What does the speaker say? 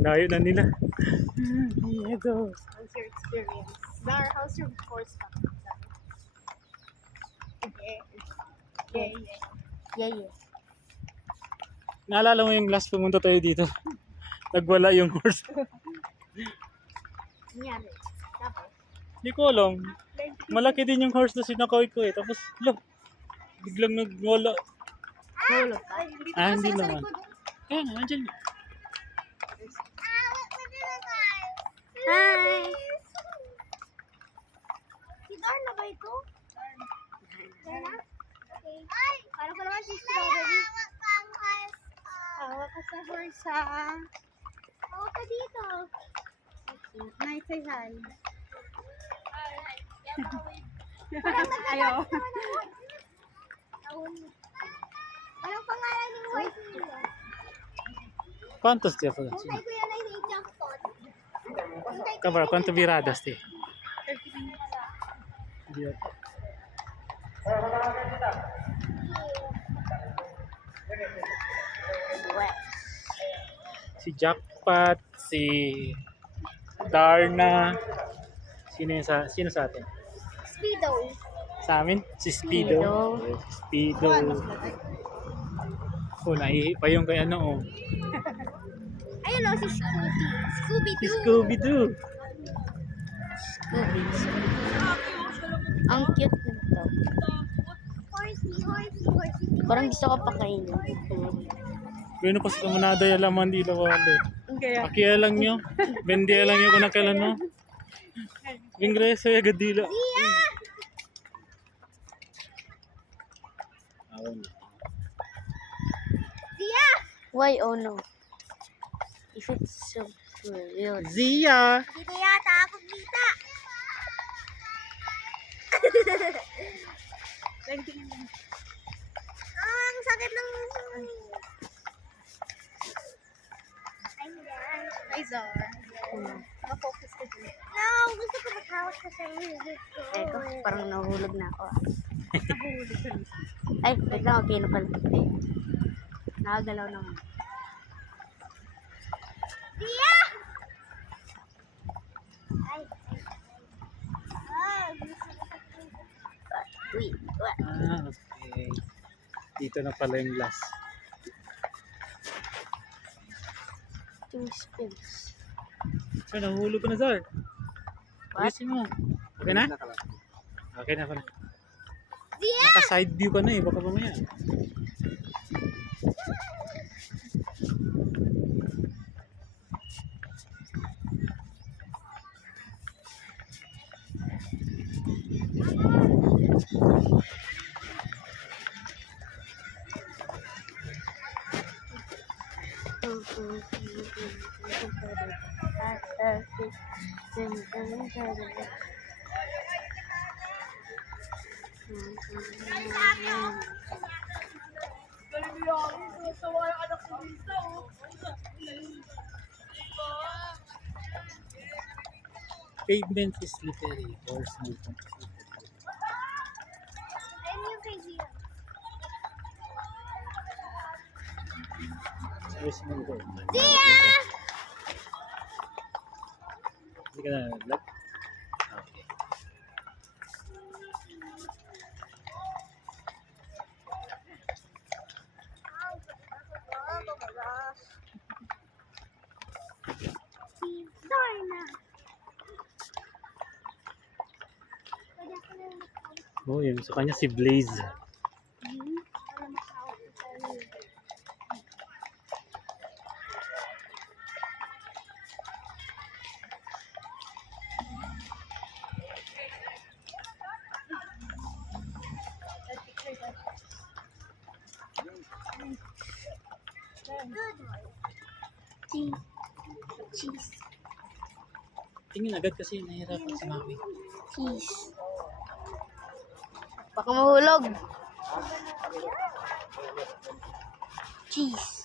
Layo na nila. Go. How's your experience? Zara, how's your course? Yeah. Naalala mo yung last pumunta tayo dito? Nagwala yung horse. Nangyari. Tapos? Hindi ko alam. Malaki din yung horse na sinakay ko eh. Tapos, biglang nagwala. Hulog ka? Hindi naman. Kaya nga, andyan. Hi! Si Darna ba ito? Darna? Okay. Parang ko naman si Strawberry. Hawak ka sa horse ha. Hawak ka dito. Nice, say hi. Ayaw. Anong pangalan ng wife niya? ¿Cuántos días fueron? Kung tayo kuya na yung jackpot. Cabrón, ¿cuántas viradas, tío? Si Jackpot, si Darna. Sino sa atin? Speedo. Sa amin? Si Speedo. Speedo. Oh, naihi pa yung kay ano, oh. Ayun o, si Scooby. Si Scooby-Doo. Ang cute nito. Horsey. Parang gusto ko pakainin. Bueno, pas kamunada yung laman dito wale. Kaya. Akia lang nyo. Bendia lang nyo kung nakailan mo. Ingreso ya gadila. Zia! Why oh no? If it's so real. Zia! Dito yata ako kita. Ang sakit ng... Ay, Zara. Nakafocus ka dun. No, gusto ko maghawak ka sa music ko. Eko, parang nahulog na ako. Nahulog ka na. Ay, wait lang, okay na pala. Nakagalaw naman. Zia! Ay. Wait, what? Okay. Dito na pala yung last. Two spins. So, nahulog ko na, Zar. What? Ayusin mo. Okay na? Okay na. Zia! Naka-side view ka na eh. Baka mamaya. Pavement is slippery. Horse movement is slippery. Ayun yung kay Zia. Horse movement. Zia! Hindi ka na nag-vlog? Okay. Si Darna. Oh, yun. Sa kanya si Blaze. Cheese. Tingin agad kasi nahihirapan si Mami. Cheese. Baka mahulog. Cheese.